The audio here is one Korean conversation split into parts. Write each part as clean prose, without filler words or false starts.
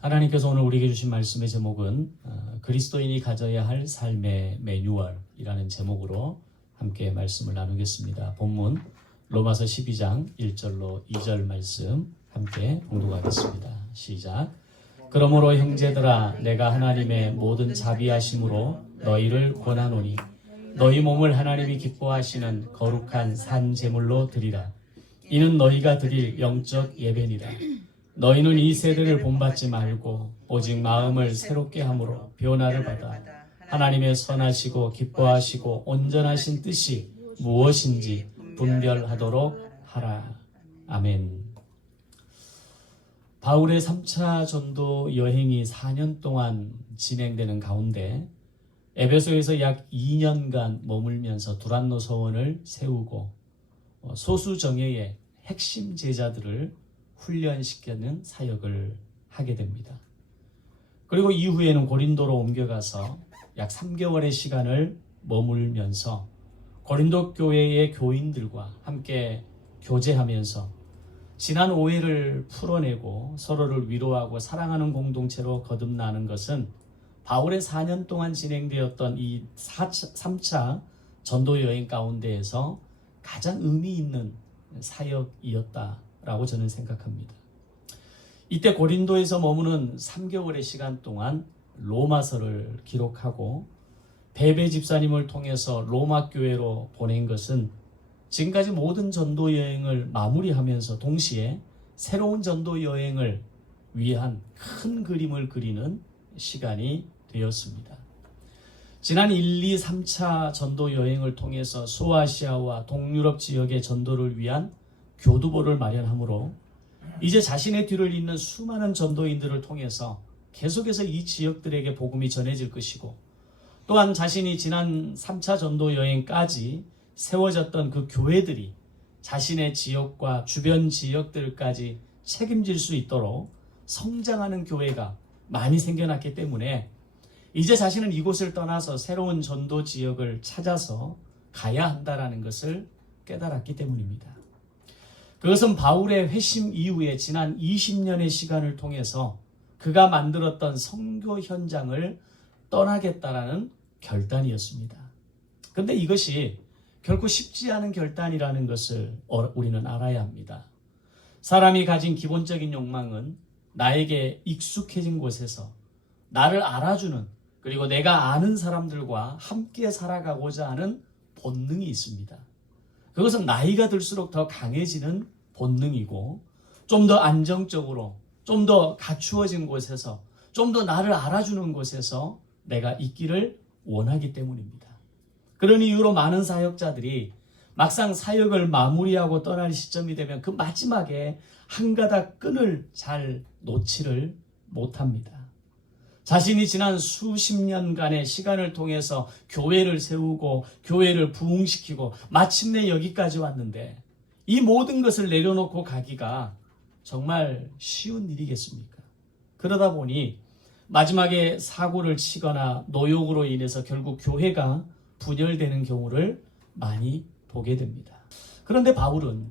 하나님께서 오늘 우리에게 주신 말씀의 제목은 그리스도인이 가져야 할 삶의 매뉴얼이라는 제목으로 함께 말씀을 나누겠습니다. 본문 로마서 12장 1절로 2절 말씀 함께 봉독하겠습니다. 시작. 그러므로 형제들아 내가 하나님의 모든 자비하심으로 너희를 권하노니 너희 몸을 하나님이 기뻐하시는 거룩한 산 제물로 드리라. 이는 너희가 드릴 영적 예배니라. 너희는 이 세대를 본받지 말고 오직 마음을 새롭게 함으로 변화를 받아 하나님의 선하시고 기뻐하시고 온전하신 뜻이 무엇인지 분별하도록 하라. 아멘. 바울의 3차 전도 여행이 4년 동안 진행되는 가운데 에베소에서 약 2년간 머물면서 두란노 서원을 세우고 소수 정예의 핵심 제자들을 훈련시키는 사역을 하게 됩니다. 그리고 이후에는 고린도로 옮겨가서 약 3개월의 시간을 머물면서 고린도 교회의 교인들과 함께 교제하면서 지난 오해를 풀어내고 서로를 위로하고 사랑하는 공동체로 거듭나는 것은 바울의 4년 동안 진행되었던 이 3차 전도 여행 가운데에서 가장 의미 있는 사역이었다라고 저는 생각합니다. 이때 고린도에서 머무는 3개월의 시간 동안 로마서를 기록하고 베베 집사님을 통해서 로마 교회로 보낸 것은 지금까지 모든 전도 여행을 마무리하면서 동시에 새로운 전도 여행을 위한 큰 그림을 그리는 시간이 되었습니다. 지난 1, 2, 3차 전도 여행을 통해서 소아시아와 동유럽 지역의 전도를 위한 교두보를 마련하므로 이제 자신의 뒤를 잇는 수많은 전도인들을 통해서 계속해서 이 지역들에게 복음이 전해질 것이고, 또한 자신이 지난 3차 전도 여행까지 세워졌던 그 교회들이 자신의 지역과 주변 지역들까지 책임질 수 있도록 성장하는 교회가 많이 생겨났기 때문에 이제 자신은 이곳을 떠나서 새로운 전도 지역을 찾아서 가야 한다는 것을 깨달았기 때문입니다. 그것은 바울의 회심 이후에 지난 20년의 시간을 통해서 그가 만들었던 선교 현장을 떠나겠다라는 결단이었습니다. 그런데 이것이 결코 쉽지 않은 결단이라는 것을 우리는 알아야 합니다. 사람이 가진 기본적인 욕망은 나에게 익숙해진 곳에서 나를 알아주는, 그리고 내가 아는 사람들과 함께 살아가고자 하는 본능이 있습니다. 그것은 나이가 들수록 더 강해지는 본능이고, 좀 더 안정적으로, 좀 더 갖추어진 곳에서, 좀 더 나를 알아주는 곳에서 내가 있기를 원하기 때문입니다. 그런 이유로 많은 사역자들이 막상 사역을 마무리하고 떠날 시점이 되면 그 마지막에 한 가닥 끈을 잘 놓지를 못합니다. 자신이 지난 수십 년간의 시간을 통해서 교회를 세우고 교회를 부흥시키고 마침내 여기까지 왔는데 이 모든 것을 내려놓고 가기가 정말 쉬운 일이겠습니까? 그러다 보니 마지막에 사고를 치거나 노역으로 인해서 결국 교회가 분열되는 경우를 많이 보게 됩니다. 그런데 바울은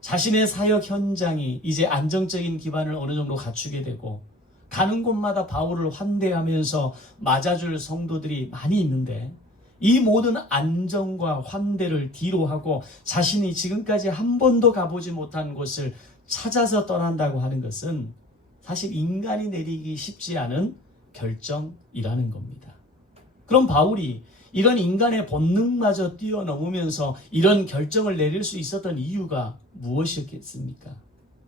자신의 사역 현장이 이제 안정적인 기반을 어느 정도 갖추게 되고 가는 곳마다 바울을 환대하면서 맞아줄 성도들이 많이 있는데 이 모든 안정과 환대를 뒤로하고 자신이 지금까지 한 번도 가보지 못한 곳을 찾아서 떠난다고 하는 것은 사실 인간이 내리기 쉽지 않은 결정이라는 겁니다. 그럼 바울이 이런 인간의 본능마저 뛰어넘으면서 이런 결정을 내릴 수 있었던 이유가 무엇이었겠습니까?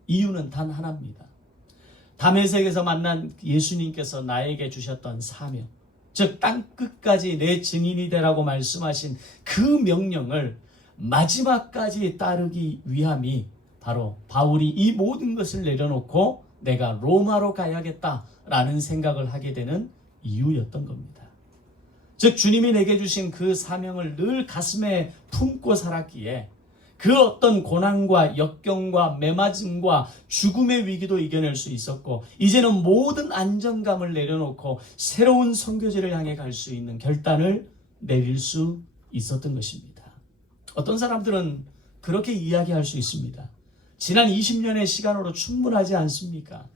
이유는 단 하나입니다. 다메섹에서 만난 예수님께서 나에게 주셨던 사명, 즉 땅끝까지 내 증인이 되라고 말씀하신 그 명령을 마지막까지 따르기 위함이 바로 바울이 이 모든 것을 내려놓고 내가 로마로 가야겠다라는 생각을 하게 되는 이유였던 겁니다. 즉 주님이 내게 주신 그 사명을 늘 가슴에 품고 살았기에 그 어떤 고난과 역경과 매맞음과 죽음의 위기도 이겨낼 수 있었고, 이제는 모든 안정감을 내려놓고 새로운 선교지를 향해 갈 수 있는 결단을 내릴 수 있었던 것입니다. 어떤 사람들은 그렇게 이야기할 수 있습니다. 지난 20년의 시간으로 충분하지 않습니까?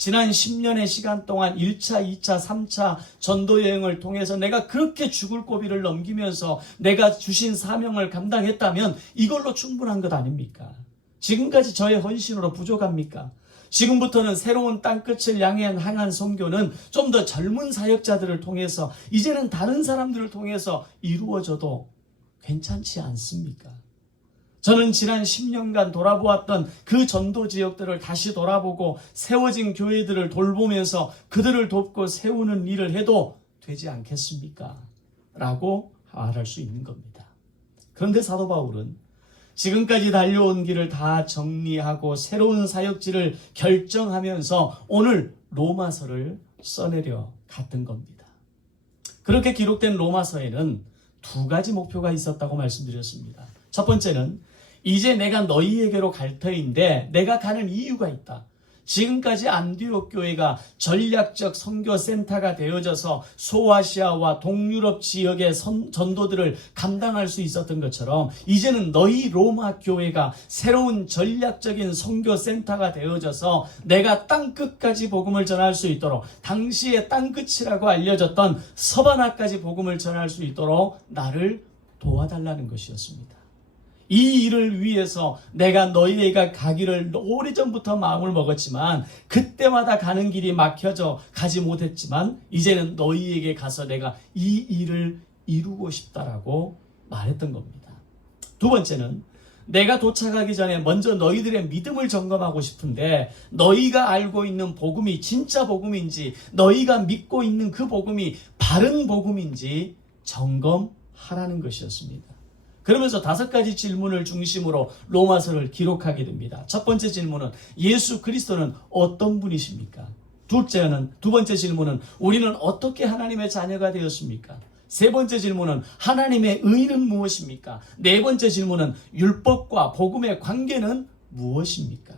지난 10년의 시간 동안 1차, 2차, 3차 전도 여행을 통해서 내가 그렇게 죽을 고비를 넘기면서 내가 주신 사명을 감당했다면 이걸로 충분한 것 아닙니까? 지금까지 저의 헌신으로 부족합니까? 지금부터는 새로운 땅끝을 향한 선교는 좀 더 젊은 사역자들을 통해서 이제는 다른 사람들을 통해서 이루어져도 괜찮지 않습니까? 저는 지난 10년간 돌아보았던 그 전도 지역들을 다시 돌아보고 세워진 교회들을 돌보면서 그들을 돕고 세우는 일을 해도 되지 않겠습니까? 라고 말할 수 있는 겁니다. 그런데 사도 바울은 지금까지 달려온 길을 다 정리하고 새로운 사역지를 결정하면서 오늘 로마서를 써내려 갔던 겁니다. 그렇게 기록된 로마서에는 두 가지 목표가 있었다고 말씀드렸습니다. 첫 번째는 이제 내가 너희에게로 갈 터인데 내가 가는 이유가 있다. 지금까지 안디옥 교회가 전략적 선교센터가 되어져서 소아시아와 동유럽 지역의 전도들을 감당할 수 있었던 것처럼 이제는 너희 로마 교회가 새로운 전략적인 선교센터가 되어져서 내가 땅끝까지 복음을 전할 수 있도록 당시의 땅끝이라고 알려졌던 서바나까지 복음을 전할 수 있도록 나를 도와달라는 것이었습니다. 이 일을 위해서 내가 너희에게 가기를 오래전부터 마음을 먹었지만 그때마다 가는 길이 막혀져 가지 못했지만 이제는 너희에게 가서 내가 이 일을 이루고 싶다라고 말했던 겁니다. 두 번째는 내가 도착하기 전에 먼저 너희들의 믿음을 점검하고 싶은데 너희가 알고 있는 복음이 진짜 복음인지 너희가 믿고 있는 그 복음이 바른 복음인지 점검하라는 것이었습니다. 그러면서 5가지 질문을 중심으로 로마서를 기록하게 됩니다. 첫 번째 질문은 예수 그리스도는 어떤 분이십니까? 두 번째 질문은 우리는 어떻게 하나님의 자녀가 되었습니까? 세 번째 질문은 하나님의 의는 무엇입니까? 네 번째 질문은 율법과 복음의 관계는 무엇입니까?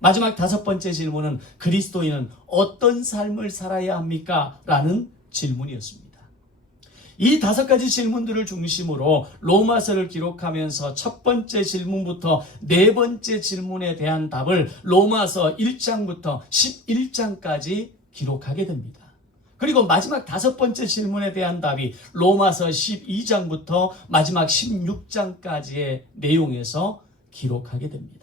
마지막 5번째 질문은 그리스도인은 어떤 삶을 살아야 합니까? 라는 질문이었습니다. 이 5가지 질문들을 중심으로 로마서를 기록하면서 첫 번째 질문부터 네 번째 질문에 대한 답을 로마서 1장부터 11장까지 기록하게 됩니다. 그리고 마지막 5번째 질문에 대한 답이 로마서 12장부터 마지막 16장까지의 내용에서 기록하게 됩니다.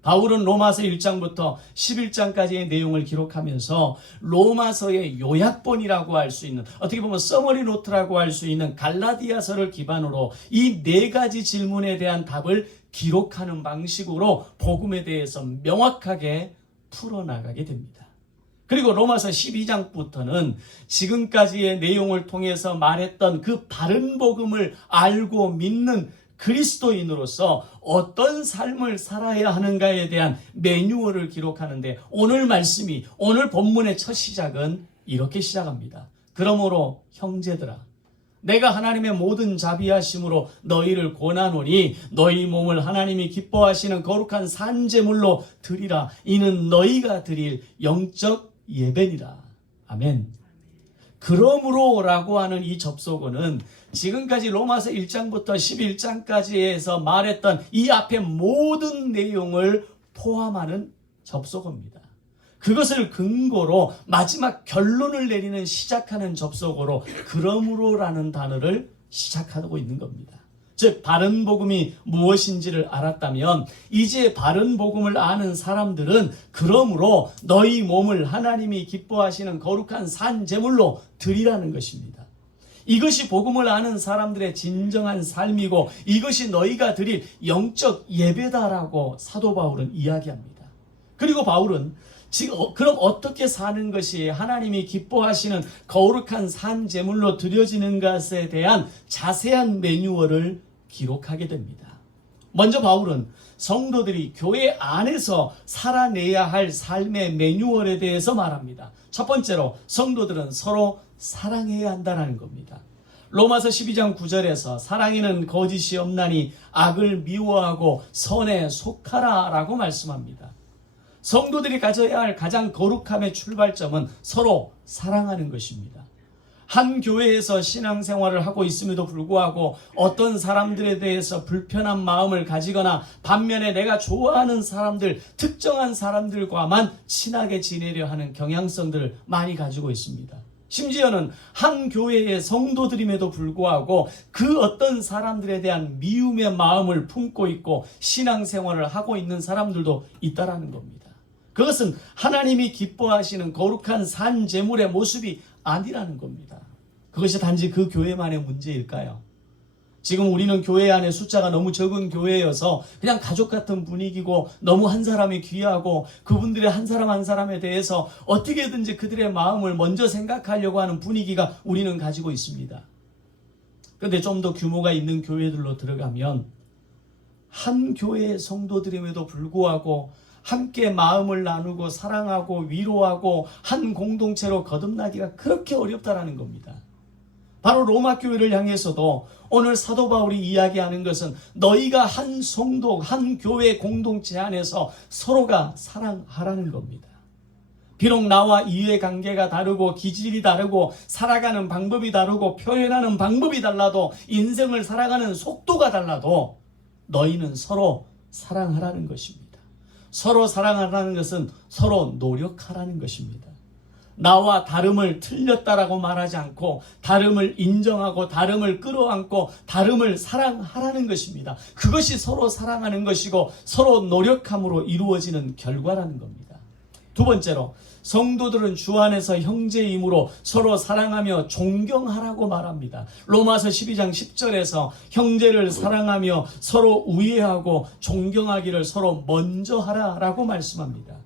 바울은 로마서 1장부터 11장까지의 내용을 기록하면서 로마서의 요약본이라고 할 수 있는 어떻게 보면 서머리 노트라고 할 수 있는 갈라디아서를 기반으로 이 4가지 질문에 대한 답을 기록하는 방식으로 복음에 대해서 명확하게 풀어나가게 됩니다. 그리고 로마서 12장부터는 지금까지의 내용을 통해서 말했던 그 바른 복음을 알고 믿는 그리스도인으로서 어떤 삶을 살아야 하는가에 대한 매뉴얼을 기록하는데 오늘 본문의 첫 시작은 이렇게 시작합니다. 그러므로 형제들아 내가 하나님의 모든 자비하심으로 너희를 권하노니 너희 몸을 하나님이 기뻐하시는 거룩한 산제물로 드리라. 이는 너희가 드릴 영적 예배니라. 아멘. 그러므로라고 하는 이 접속어는 지금까지 로마서 1장부터 11장까지에서 말했던 이 앞에 모든 내용을 포함하는 접속어입니다. 그것을 근거로 마지막 결론을 내리는 시작하는 접속어로 그러므로라는 단어를 시작하고 있는 겁니다. 즉 바른 복음이 무엇인지를 알았다면 이제 바른 복음을 아는 사람들은 그러므로 너희 몸을 하나님이 기뻐하시는 거룩한 산 제물로 드리라는 것입니다. 이것이 복음을 아는 사람들의 진정한 삶이고 이것이 너희가 드릴 영적 예배다라고 사도 바울은 이야기합니다. 그리고 바울은 지금 그럼 어떻게 사는 것이 하나님이 기뻐하시는 거룩한 산 제물로 드려지는 것에 대한 자세한 매뉴얼을 기록하게 됩니다. 먼저 바울은 성도들이 교회 안에서 살아내야 할 삶의 매뉴얼에 대해서 말합니다. 첫 번째로 성도들은 서로 사랑해야 한다는 겁니다. 로마서 12장 9절에서 사랑에는 거짓이 없나니 악을 미워하고 선에 속하라 라고 말씀합니다. 성도들이 가져야 할 가장 거룩함의 출발점은 서로 사랑하는 것입니다. 한 교회에서 신앙생활을 하고 있음에도 불구하고 어떤 사람들에 대해서 불편한 마음을 가지거나 반면에 내가 좋아하는 사람들, 특정한 사람들과만 친하게 지내려 하는 경향성들을 많이 가지고 있습니다. 심지어는 한 교회의 성도들임에도 불구하고 그 어떤 사람들에 대한 미움의 마음을 품고 있고 신앙생활을 하고 있는 사람들도 있다라는 겁니다. 그것은 하나님이 기뻐하시는 거룩한 산 제물의 모습이 아니라는 겁니다. 그것이 단지 그 교회만의 문제일까요? 지금 우리는 교회 안에 숫자가 너무 적은 교회여서 그냥 가족 같은 분위기고 너무 한 사람이 귀하고 그분들의 한 사람 한 사람에 대해서 어떻게든지 그들의 마음을 먼저 생각하려고 하는 분위기가 우리는 가지고 있습니다. 그런데 좀 더 규모가 있는 교회들로 들어가면 한 교회의 성도들임에도 불구하고 함께 마음을 나누고 사랑하고 위로하고 한 공동체로 거듭나기가 그렇게 어렵다라는 겁니다. 바로 로마 교회를 향해서도 오늘 사도 바울이 이야기하는 것은 너희가 한 성도, 한 교회 공동체 안에서 서로가 사랑하라는 겁니다. 비록 나와 이해 관계가 다르고 기질이 다르고 살아가는 방법이 다르고 표현하는 방법이 달라도 인생을 살아가는 속도가 달라도 너희는 서로 사랑하라는 것입니다. 서로 사랑하라는 것은 서로 노력하라는 것입니다. 나와 다름을 틀렸다라고 말하지 않고 다름을 인정하고 다름을 끌어안고 다름을 사랑하라는 것입니다. 그것이 서로 사랑하는 것이고 서로 노력함으로 이루어지는 결과라는 겁니다. 두 번째로 성도들은 주 안에서 형제이므로 서로 사랑하며 존경하라고 말합니다. 로마서 12장 10절에서 형제를 사랑하며 서로 우애하고 존경하기를 서로 먼저 하라라고 말씀합니다.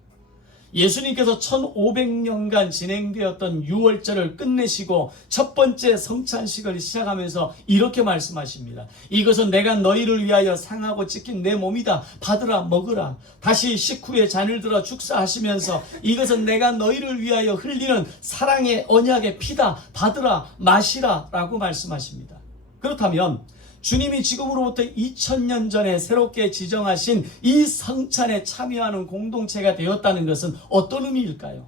예수님께서 1500년간 진행되었던 유월절을 끝내시고 첫 번째 성찬식을 시작하면서 이렇게 말씀하십니다. 이것은 내가 너희를 위하여 상하고 찢긴 내 몸이다. 받으라 먹으라. 다시 식후에 잔을 들어 축사하시면서 이것은 내가 너희를 위하여 흘리는 사랑의 언약의 피다. 받으라 마시라 라고 말씀하십니다. 그렇다면 주님이 지금으로부터 2000년 전에 새롭게 지정하신 이 성찬에 참여하는 공동체가 되었다는 것은 어떤 의미일까요?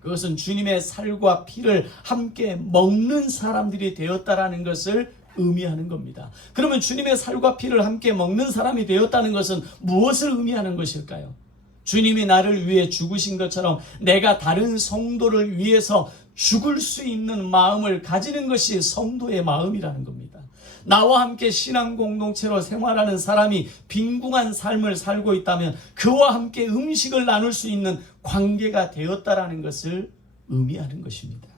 그것은 주님의 살과 피를 함께 먹는 사람들이 되었다라는 것을 의미하는 겁니다. 그러면 주님의 살과 피를 함께 먹는 사람이 되었다는 것은 무엇을 의미하는 것일까요? 주님이 나를 위해 죽으신 것처럼 내가 다른 성도를 위해서 죽을 수 있는 마음을 가지는 것이 성도의 마음이라는 겁니다. 나와 함께 신앙 공동체로 생활하는 사람이 빈궁한 삶을 살고 있다면 그와 함께 음식을 나눌 수 있는 관계가 되었다라는 것을 의미하는 것입니다.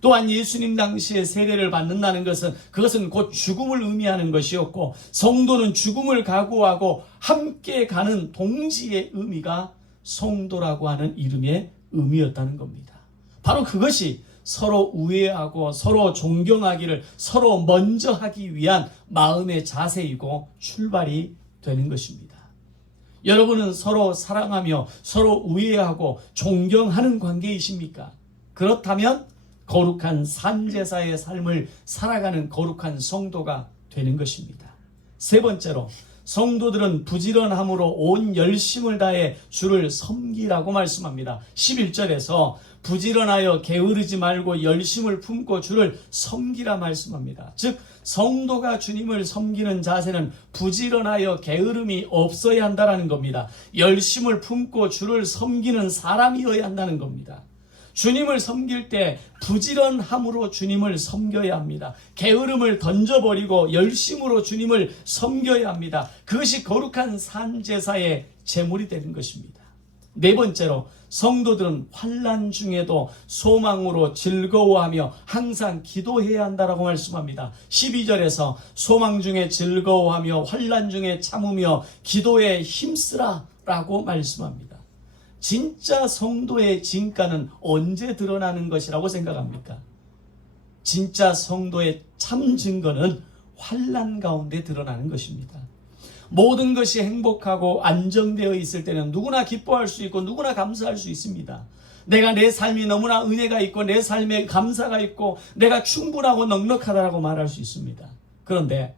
또한 예수님 당시에 세례를 받는다는 것은 그것은 곧 죽음을 의미하는 것이었고 성도는 죽음을 각오하고 함께 가는 동지의 의미가 성도라고 하는 이름의 의미였다는 겁니다. 바로 그것이 서로 우애하고 서로 존경하기를 서로 먼저 하기 위한 마음의 자세이고 출발이 되는 것입니다. 여러분은 서로 사랑하며 서로 우애하고 존경하는 관계이십니까? 그렇다면 거룩한 산제사의 삶을 살아가는 거룩한 성도가 되는 것입니다. 세 번째로 성도들은 부지런함으로 온 열심을 다해 주를 섬기라고 말씀합니다. 11절에서 부지런하여 게으르지 말고 열심을 품고 주를 섬기라 말씀합니다. 즉 성도가 주님을 섬기는 자세는 부지런하여 게으름이 없어야 한다는 겁니다. 열심을 품고 주를 섬기는 사람이어야 한다는 겁니다. 주님을 섬길 때 부지런함으로 주님을 섬겨야 합니다. 게으름을 던져버리고 열심으로 주님을 섬겨야 합니다. 그것이 거룩한 산제사의 제물이 되는 것입니다. 네 번째로 성도들은 환난 중에도 소망으로 즐거워하며 항상 기도해야 한다라고 말씀합니다. 12절에서 소망 중에 즐거워하며 환난 중에 참으며 기도에 힘쓰라 라고 말씀합니다. 진짜 성도의 진가는 언제 드러나는 것이라고 생각합니까? 진짜 성도의 참 증거는 환난 가운데 드러나는 것입니다. 모든 것이 행복하고 안정되어 있을 때는 누구나 기뻐할 수 있고 누구나 감사할 수 있습니다. 내가 내 삶이 너무나 은혜가 있고 내 삶에 감사가 있고 내가 충분하고 넉넉하다라고 말할 수 있습니다. 그런데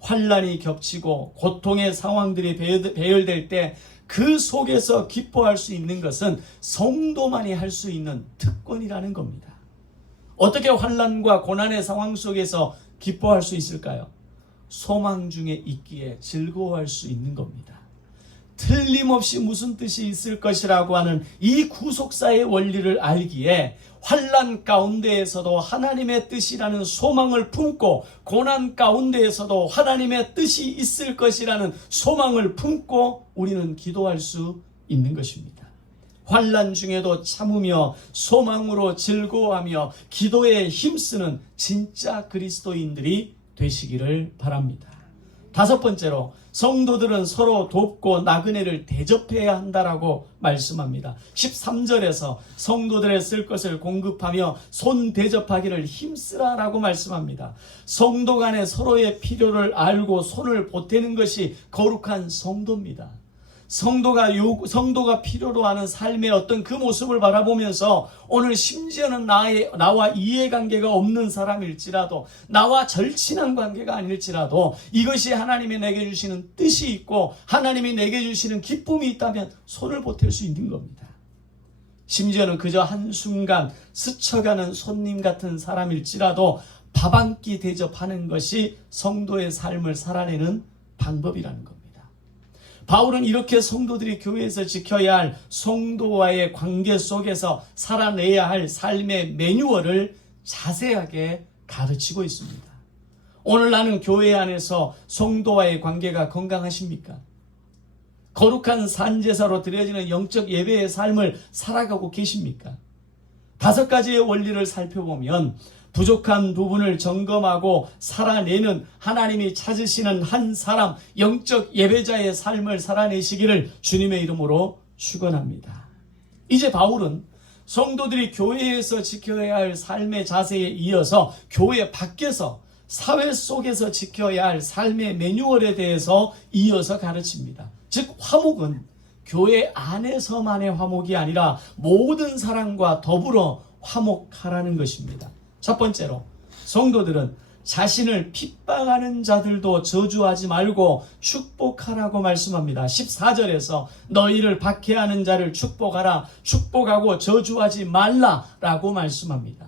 환난이 겹치고 고통의 상황들이 배열될 때 그 속에서 기뻐할 수 있는 것은 성도만이 할 수 있는 특권이라는 겁니다. 어떻게 환난과 고난의 상황 속에서 기뻐할 수 있을까요? 소망 중에 있기에 즐거워할 수 있는 겁니다. 틀림없이 무슨 뜻이 있을 것이라고 하는 이 구속사의 원리를 알기에 환난 가운데에서도 하나님의 뜻이라는 소망을 품고, 고난 가운데에서도 하나님의 뜻이 있을 것이라는 소망을 품고 우리는 기도할 수 있는 것입니다. 환난 중에도 참으며 소망으로 즐거워하며 기도에 힘쓰는 진짜 그리스도인들이 되시기를 바랍니다. 다섯 번째로, 성도들은 서로 돕고 나그네를 대접해야 한다라고 말씀합니다. 13절에서 성도들의 쓸 것을 공급하며 손 대접하기를 힘쓰라라고 말씀합니다. 성도 간에 서로의 필요를 알고 손을 보태는 것이 거룩한 성도입니다. 성도가 필요로 하는 삶의 어떤 그 모습을 바라보면서 오늘 심지어는 나와 이해관계가 없는 사람일지라도, 나와 절친한 관계가 아닐지라도 이것이 하나님이 내게 주시는 뜻이 있고 하나님이 내게 주시는 기쁨이 있다면 손을 보탤 수 있는 겁니다. 심지어는 그저 한순간 스쳐가는 손님 같은 사람일지라도 밥 한 끼 대접하는 것이 성도의 삶을 살아내는 방법이라는 겁니다. 바울은 이렇게 성도들이 교회에서 지켜야 할 성도와의 관계 속에서 살아내야 할 삶의 매뉴얼을 자세하게 가르치고 있습니다. 오늘 나는 교회 안에서 성도와의 관계가 건강하십니까? 거룩한 산제사로 드려지는 영적 예배의 삶을 살아가고 계십니까? 다섯 가지의 원리를 살펴보면 부족한 부분을 점검하고 살아내는 하나님이 찾으시는 한 사람, 영적 예배자의 삶을 살아내시기를 주님의 이름으로 축원합니다. 이제 바울은 성도들이 교회에서 지켜야 할 삶의 자세에 이어서 교회 밖에서, 사회 속에서 지켜야 할 삶의 매뉴얼에 대해서 이어서 가르칩니다. 즉, 화목은 교회 안에서만의 화목이 아니라 모든 사람과 더불어 화목하라는 것입니다. 첫 번째로, 성도들은 자신을 핍박하는 자들도 저주하지 말고 축복하라고 말씀합니다. 14절에서 너희를 박해하는 자를 축복하라, 축복하고 저주하지 말라라고 말씀합니다.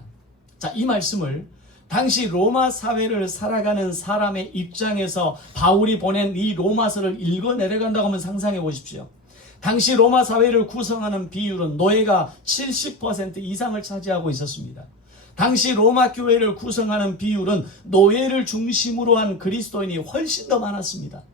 자, 이 말씀을 당시 로마 사회를 살아가는 사람의 입장에서 바울이 보낸 이 로마서를 읽어 내려간다고 하면 상상해 보십시오. 당시 로마 사회를 구성하는 비율은 노예가 70% 이상을 차지하고 있었습니다. 당시 로마 교회를 구성하는 비율은 노예를 중심으로 한 그리스도인이 훨씬 더 많았습니다.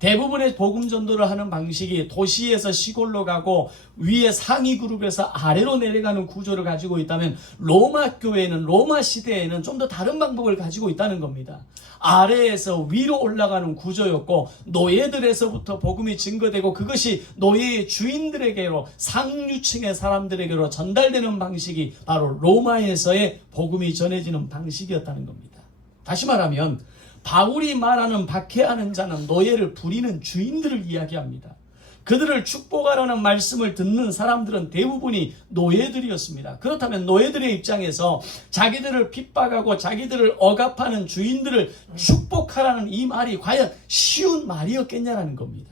대부분의 복음 전도를 하는 방식이 도시에서 시골로 가고 위에 상위 그룹에서 아래로 내려가는 구조를 가지고 있다면, 로마 교회는, 로마 시대에는 좀 더 다른 방법을 가지고 있다는 겁니다. 아래에서 위로 올라가는 구조였고, 노예들에서부터 복음이 증거되고 그것이 노예의 주인들에게로, 상류층의 사람들에게로 전달되는 방식이 바로 로마에서의 복음이 전해지는 방식이었다는 겁니다. 다시 말하면 바울이 말하는 박해하는 자는 노예를 부리는 주인들을 이야기합니다. 그들을 축복하라는 말씀을 듣는 사람들은 대부분이 노예들이었습니다. 그렇다면 노예들의 입장에서 자기들을 핍박하고 자기들을 억압하는 주인들을 축복하라는 이 말이 과연 쉬운 말이었겠냐라는 겁니다.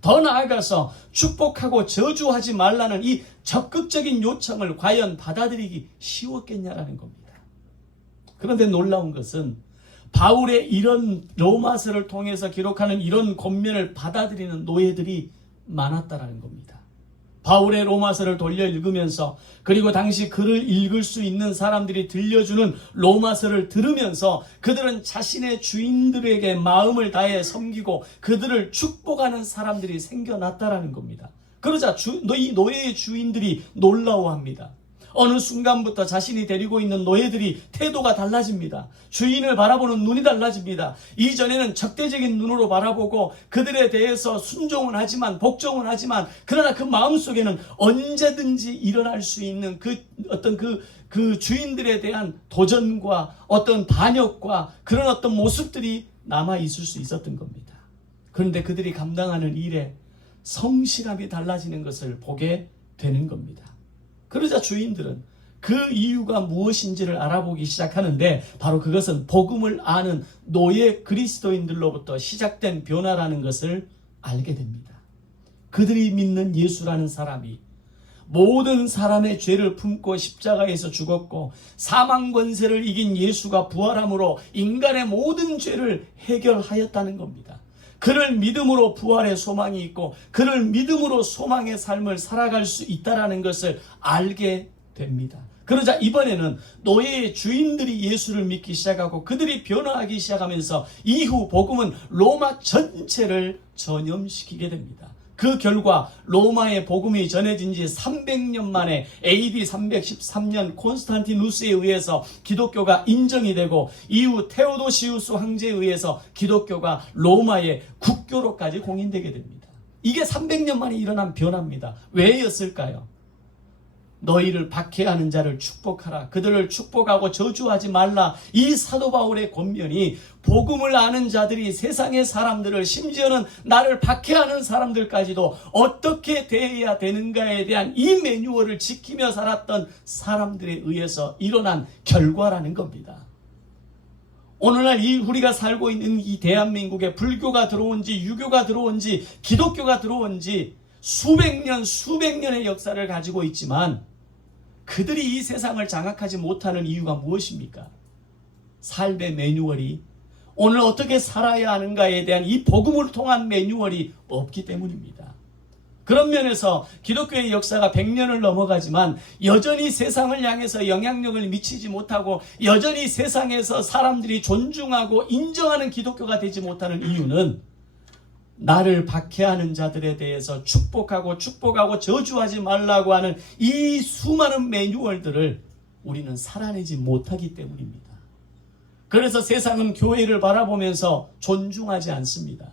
더 나아가서 축복하고 저주하지 말라는 이 적극적인 요청을 과연 받아들이기 쉬웠겠냐라는 겁니다. 그런데 놀라운 것은 바울의 이런 로마서를 통해서 기록하는 이런 권면을 받아들이는 노예들이 많았다라는 겁니다. 바울의 로마서를 돌려 읽으면서, 그리고 당시 글을 읽을 수 있는 사람들이 들려주는 로마서를 들으면서 그들은 자신의 주인들에게 마음을 다해 섬기고 그들을 축복하는 사람들이 생겨났다라는 겁니다. 그러자 이 노예의 주인들이 놀라워합니다. 어느 순간부터 자신이 데리고 있는 노예들이 태도가 달라집니다. 주인을 바라보는 눈이 달라집니다. 이전에는 적대적인 눈으로 바라보고 그들에 대해서 순종은 하지만, 복종은 하지만, 그러나 그 마음속에는 언제든지 일어날 수 있는 그 주인들에 대한 도전과 어떤 반역과 그런 어떤 모습들이 남아 있을 수 있었던 겁니다. 그런데 그들이 감당하는 일에 성실함이 달라지는 것을 보게 되는 겁니다. 그러자 주인들은 그 이유가 무엇인지를 알아보기 시작하는데, 바로 그것은 복음을 아는 노예 그리스도인들로부터 시작된 변화라는 것을 알게 됩니다. 그들이 믿는 예수라는 사람이 모든 사람의 죄를 품고 십자가에서 죽었고 사망 권세를 이긴 예수가 부활함으로 인간의 모든 죄를 해결하였다는 겁니다. 그를 믿음으로 부활의 소망이 있고 그를 믿음으로 소망의 삶을 살아갈 수 있다는 것을 알게 됩니다. 그러자 이번에는 노예의 주인들이 예수를 믿기 시작하고 그들이 변화하기 시작하면서 이후 복음은 로마 전체를 전염시키게 됩니다. 그 결과 로마의 복음이 전해진 지 300년 만에 AD 313년 콘스탄티누스에 의해서 기독교가 인정이 되고 이후 테오도시우스 황제에 의해서 기독교가 로마의 국교로까지 공인되게 됩니다. 이게 300년 만에 일어난 변화입니다. 왜였을까요? 너희를 박해하는 자를 축복하라. 그들을 축복하고 저주하지 말라. 이 사도 바울의 권면이 복음을 아는 자들이 세상의 사람들을 심지어는 나를 박해하는 사람들까지도 어떻게 대해야 되는가에 대한 이 매뉴얼을 지키며 살았던 사람들에 의해서 일어난 결과라는 겁니다. 오늘날 우리가 살고 있는 이 대한민국에 불교가 들어온 지 유교가 들어온 지 기독교가 들어온 지 수백 년의 역사를 가지고 있지만 그들이 이 세상을 장악하지 못하는 이유가 무엇입니까? 삶의 매뉴얼이 오늘 어떻게 살아야 하는가에 대한 이 복음을 통한 매뉴얼이 없기 때문입니다. 그런 면에서 기독교의 역사가 100년을 넘어가지만 여전히 세상을 향해서 영향력을 미치지 못하고 여전히 세상에서 사람들이 존중하고 인정하는 기독교가 되지 못하는 이유는 나를 박해하는 자들에 대해서 축복하고 저주하지 말라고 하는 이 수많은 매뉴얼들을 우리는 살아내지 못하기 때문입니다. 그래서 세상은 교회를 바라보면서 존중하지 않습니다.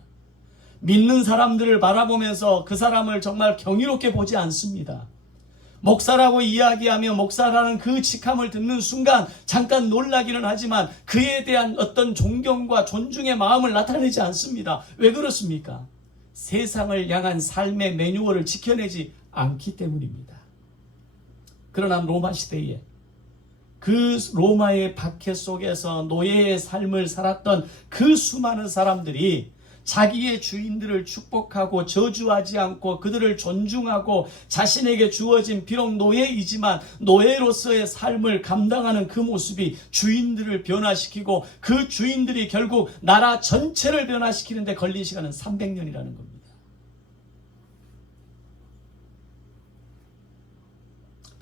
믿는 사람들을 바라보면서 그 사람을 정말 경이롭게 보지 않습니다. 목사라고 이야기하며 목사라는 그 직함을 듣는 순간 잠깐 놀라기는 하지만 그에 대한 어떤 존경과 존중의 마음을 나타내지 않습니다. 왜 그렇습니까? 세상을 향한 삶의 매뉴얼을 지켜내지 않기 때문입니다. 그러나 로마 시대에 그 로마의 박해 속에서 노예의 삶을 살았던 그 수많은 사람들이 자기의 주인들을 축복하고 저주하지 않고 그들을 존중하고 자신에게 주어진 비록 노예이지만 노예로서의 삶을 감당하는 그 모습이 주인들을 변화시키고 그 주인들이 결국 나라 전체를 변화시키는데 걸린 시간은 300년이라는 겁니다.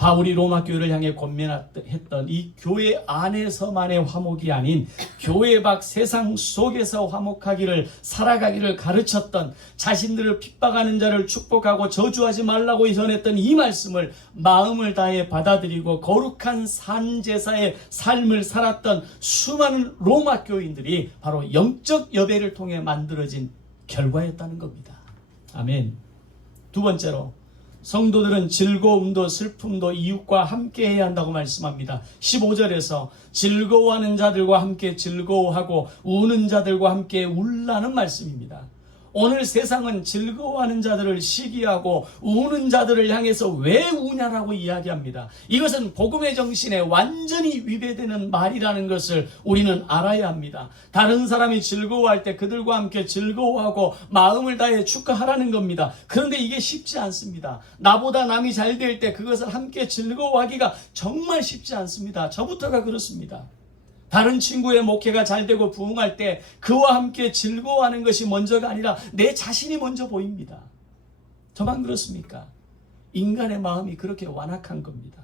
바울이 로마 교회를 향해 권면했던 이 교회 안에서만의 화목이 아닌 교회 밖 세상 속에서 화목하기를 살아가기를 가르쳤던 자신들을 핍박하는 자를 축복하고 저주하지 말라고 전했던 이 말씀을 마음을 다해 받아들이고 거룩한 산제사의 삶을 살았던 수많은 로마 교인들이 바로 영적 여배를 통해 만들어진 결과였다는 겁니다. 아멘. 두 번째로 성도들은 즐거움도 슬픔도 이웃과 함께 해야 한다고 말씀합니다. 15절에서 즐거워하는 자들과 함께 즐거워하고 우는 자들과 함께 울라는 말씀입니다. 오늘 세상은 즐거워하는 자들을 시기하고 우는 자들을 향해서 왜 우냐라고 이야기합니다. 이것은 복음의 정신에 완전히 위배되는 말이라는 것을 우리는 알아야 합니다. 다른 사람이 즐거워할 때 그들과 함께 즐거워하고 마음을 다해 축하하라는 겁니다. 그런데 이게 쉽지 않습니다. 나보다 남이 잘 될 때 그것을 함께 즐거워하기가 정말 쉽지 않습니다. 저부터가 그렇습니다. 다른 친구의 목회가 잘 되고 부흥할 때 그와 함께 즐거워하는 것이 먼저가 아니라 내 자신이 먼저 보입니다. 저만 그렇습니까? 인간의 마음이 그렇게 완악한 겁니다.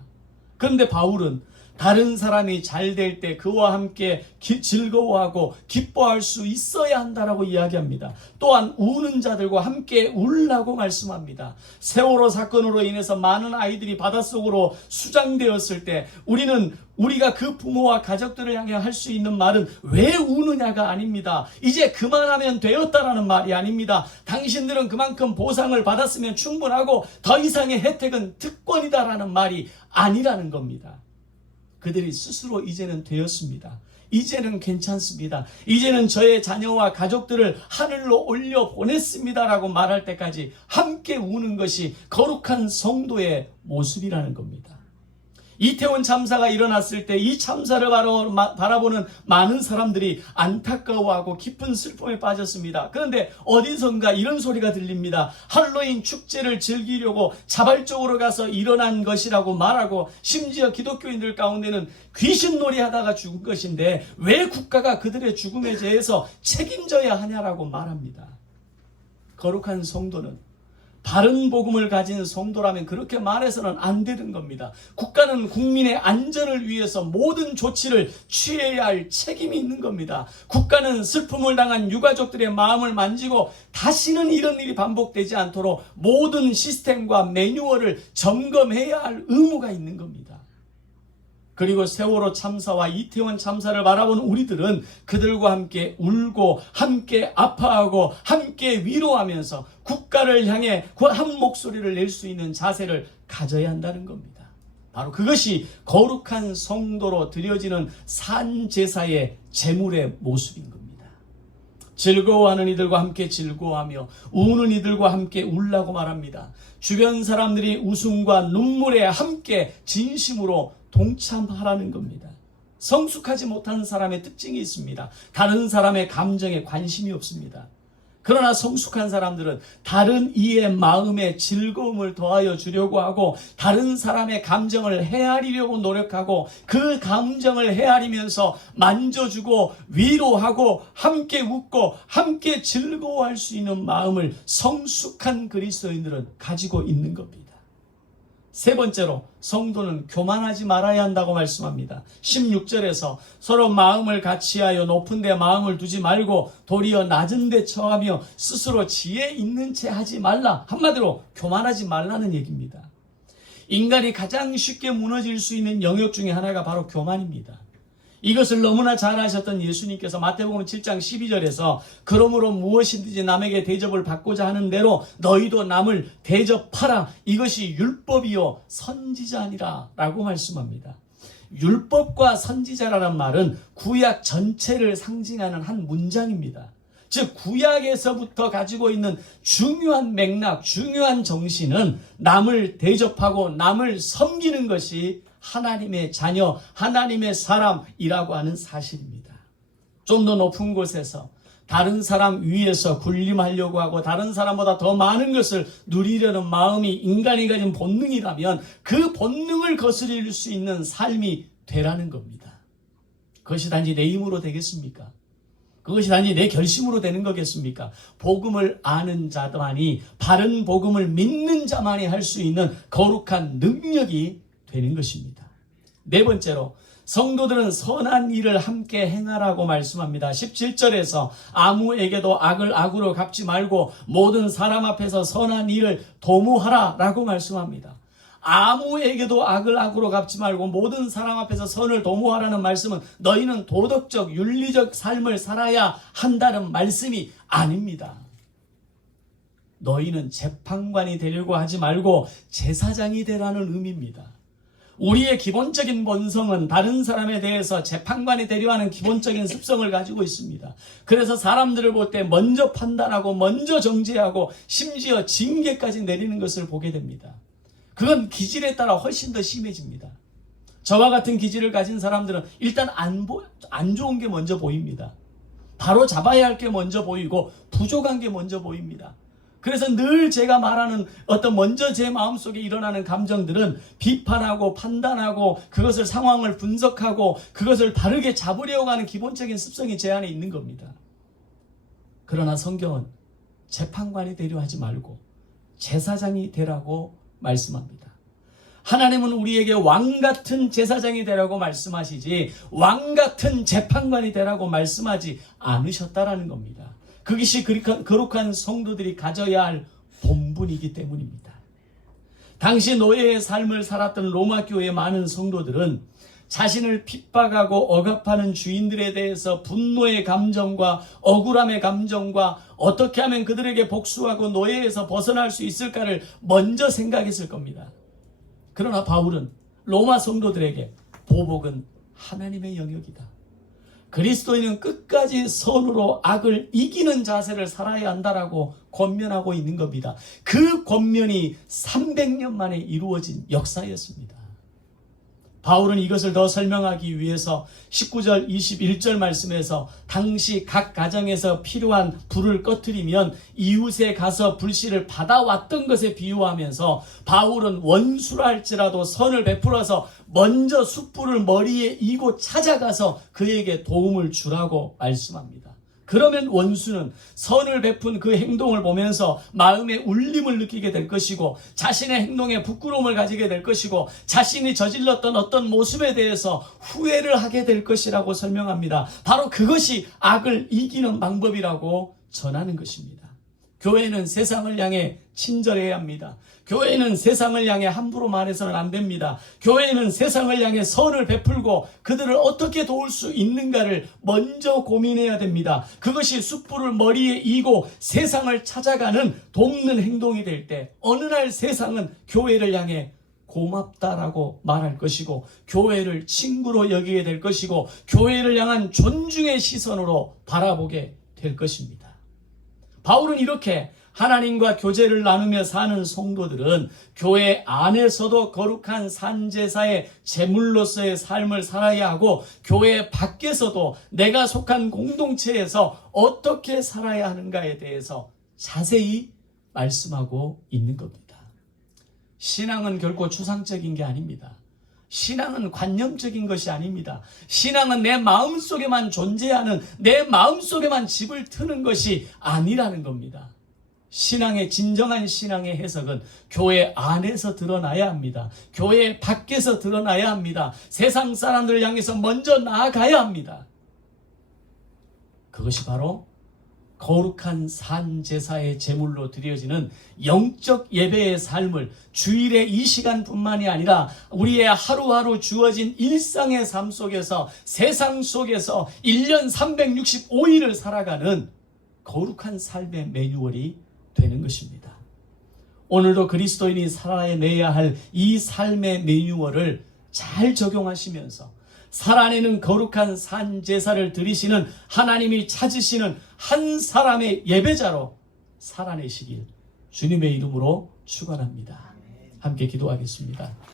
그런데 바울은 다른 사람이 잘 될 때 그와 함께 즐거워하고 기뻐할 수 있어야 한다라고 이야기합니다. 또한 우는 자들과 함께 울라고 말씀합니다. 세월호 사건으로 인해서 많은 아이들이 바닷속으로 수장되었을 때 우리가 그 부모와 가족들을 향해 할 수 있는 말은 왜 우느냐가 아닙니다. 이제 그만하면 되었다라는 말이 아닙니다. 당신들은 그만큼 보상을 받았으면 충분하고 더 이상의 혜택은 특권이다라는 말이 아니라는 겁니다. 그들이 스스로 이제는 되었습니다. 이제는 괜찮습니다. 이제는 저의 자녀와 가족들을 하늘로 올려 보냈습니다라고 말할 때까지 함께 우는 것이 거룩한 성도의 모습이라는 겁니다. 이태원 참사가 일어났을 때 이 참사를 바라보는 많은 사람들이 안타까워하고 깊은 슬픔에 빠졌습니다. 그런데 어디선가 이런 소리가 들립니다. 할로윈 축제를 즐기려고 자발적으로 가서 일어난 것이라고 말하고, 심지어 기독교인들 가운데는 귀신놀이 하다가 죽은 것인데 왜 국가가 그들의 죽음에 대해서 책임져야 하냐라고 말합니다. 거룩한 성도는, 바른 복음을 가진 성도라면 그렇게 말해서는 안 되는 겁니다. 국가는 국민의 안전을 위해서 모든 조치를 취해야 할 책임이 있는 겁니다. 국가는 슬픔을 당한 유가족들의 마음을 만지고 다시는 이런 일이 반복되지 않도록 모든 시스템과 매뉴얼을 점검해야 할 의무가 있는 겁니다. 그리고 세월호 참사와 이태원 참사를 바라보는 우리들은 그들과 함께 울고 함께 아파하고 함께 위로하면서 국가를 향해 한 목소리를 낼 수 있는 자세를 가져야 한다는 겁니다. 바로 그것이 거룩한 성도로 드려지는 산제사의 제물의 모습인 겁니다. 즐거워하는 이들과 함께 즐거워하며 우는 이들과 함께 울라고 말합니다. 주변 사람들이 웃음과 눈물에 함께 진심으로 동참하라는 겁니다. 성숙하지 못한 사람의 특징이 있습니다. 다른 사람의 감정에 관심이 없습니다. 그러나 성숙한 사람들은 다른 이의 마음에 즐거움을 더하여 주려고 하고, 다른 사람의 감정을 헤아리려고 노력하고, 그 감정을 헤아리면서 만져주고 위로하고 함께 웃고 함께 즐거워할 수 있는 마음을 성숙한 그리스도인들은 가지고 있는 겁니다. 세 번째로, 성도는 교만하지 말아야 한다고 말씀합니다. 16절에서 서로 마음을 같이하여 높은 데 마음을 두지 말고 도리어 낮은 데 처하며 스스로 지혜 있는 채 하지 말라. 한마디로 교만하지 말라는 얘기입니다. 인간이 가장 쉽게 무너질 수 있는 영역 중에 하나가 바로 교만입니다. 이것을 너무나 잘 아셨던 예수님께서 마태복음 7장 12절에서 그러므로 무엇이든지 남에게 대접을 받고자 하는 대로 너희도 남을 대접하라. 이것이 율법이요 선지자니라 라고 말씀합니다. 율법과 선지자라는 말은 구약 전체를 상징하는 한 문장입니다. 즉 구약에서부터 가지고 있는 중요한 맥락, 중요한 정신은 남을 대접하고 남을 섬기는 것이 하나님의 자녀, 하나님의 사람이라고 하는 사실입니다. 좀 더 높은 곳에서 다른 사람 위에서 군림하려고 하고 다른 사람보다 더 많은 것을 누리려는 마음이 인간이 가진 본능이라면 그 본능을 거스릴 수 있는 삶이 되라는 겁니다. 그것이 단지 내 힘으로 되겠습니까? 그것이 단지 내 결심으로 되는 거겠습니까? 복음을 아는 자만이, 바른 복음을 믿는 자만이 할 수 있는 거룩한 능력이 되는 것입니다. 네 번째로, 성도들은 선한 일을 함께 행하라고 말씀합니다. 17절에서 아무에게도 악을 악으로 갚지 말고 모든 사람 앞에서 선한 일을 도모하라 라고 말씀합니다. 아무에게도 악을 악으로 갚지 말고 모든 사람 앞에서 선을 도모하라는 말씀은 너희는 도덕적, 윤리적 삶을 살아야 한다는 말씀이 아닙니다. 너희는 재판관이 되려고 하지 말고 제사장이 되라는 의미입니다. 우리의 기본적인 본성은 다른 사람에 대해서 재판관이 되려 하는 기본적인 습성을 가지고 있습니다. 그래서 사람들을 볼 때 먼저 판단하고 먼저 정죄하고 심지어 징계까지 내리는 것을 보게 됩니다. 그건 기질에 따라 훨씬 더 심해집니다. 저와 같은 기질을 가진 사람들은 일단 안 좋은 게 먼저 보입니다. 바로 잡아야 할 게 먼저 보이고 부족한 게 먼저 보입니다. 그래서 늘 제가 말하는 어떤 먼저 제 마음속에 일어나는 감정들은 비판하고 판단하고 그것을 상황을 분석하고 그것을 다르게 잡으려고 하는 기본적인 습성이 제 안에 있는 겁니다. 그러나 성경은 재판관이 되려 하지 말고 제사장이 되라고 말씀합니다. 하나님은 우리에게 왕같은 제사장이 되라고 말씀하시지 왕같은 재판관이 되라고 말씀하지 않으셨다라는 겁니다. 그것이 거룩한 성도들이 가져야 할 본분이기 때문입니다. 당시 노예의 삶을 살았던 로마 교회의 많은 성도들은 자신을 핍박하고 억압하는 주인들에 대해서 분노의 감정과 억울함의 감정과 어떻게 하면 그들에게 복수하고 노예에서 벗어날 수 있을까를 먼저 생각했을 겁니다. 그러나 바울은 로마 성도들에게 보복은 하나님의 영역이다. 그리스도인은 끝까지 선으로 악을 이기는 자세를 살아야 한다라고 권면하고 있는 겁니다. 그 권면이 300년 만에 이루어진 역사였습니다. 바울은 이것을 더 설명하기 위해서 19절 21절 말씀에서 당시 각 가정에서 필요한 불을 꺼뜨리면 이웃에 가서 불씨를 받아왔던 것에 비유하면서 바울은 원수라 할지라도 선을 베풀어서 먼저 숯불을 머리에 이고 찾아가서 그에게 도움을 주라고 말씀합니다. 그러면 원수는 선을 베푼 그 행동을 보면서 마음의 울림을 느끼게 될 것이고 자신의 행동에 부끄러움을 가지게 될 것이고 자신이 저질렀던 어떤 모습에 대해서 후회를 하게 될 것이라고 설명합니다. 바로 그것이 악을 이기는 방법이라고 전하는 것입니다. 교회는 세상을 향해 친절해야 합니다. 교회는 세상을 향해 함부로 말해서는 안 됩니다. 교회는 세상을 향해 선을 베풀고 그들을 어떻게 도울 수 있는가를 먼저 고민해야 됩니다. 그것이 숯불을 머리에 이고 세상을 찾아가는 돕는 행동이 될 때 어느 날 세상은 교회를 향해 고맙다라고 말할 것이고 교회를 친구로 여기게 될 것이고 교회를 향한 존중의 시선으로 바라보게 될 것입니다. 바울은 이렇게 하나님과 교제를 나누며 사는 성도들은 교회 안에서도 거룩한 산제사의 제물로서의 삶을 살아야 하고 교회 밖에서도 내가 속한 공동체에서 어떻게 살아야 하는가에 대해서 자세히 말씀하고 있는 겁니다. 신앙은 결코 추상적인 게 아닙니다. 신앙은 관념적인 것이 아닙니다. 신앙은 내 마음속에만 존재하는, 내 마음속에만 집을 트는 것이 아니라는 겁니다. 신앙의 진정한 신앙의 해석은 교회 안에서 드러나야 합니다. 교회 밖에서 드러나야 합니다. 세상 사람들을 향해서 먼저 나아가야 합니다. 그것이 바로 거룩한 산제사의 제물로 드려지는 영적 예배의 삶을 주일의 이 시간뿐만이 아니라 우리의 하루하루 주어진 일상의 삶 속에서 세상 속에서 1년 365일을 살아가는 거룩한 삶의 매뉴얼이 되는 것입니다. 오늘도 그리스도인이 살아내야 할 이 삶의 매뉴얼을 잘 적용하시면서 살아내는 거룩한 산제사를 드리시는 하나님이 찾으시는 한 사람의 예배자로 살아내시길 주님의 이름으로 축원합니다. 함께 기도하겠습니다.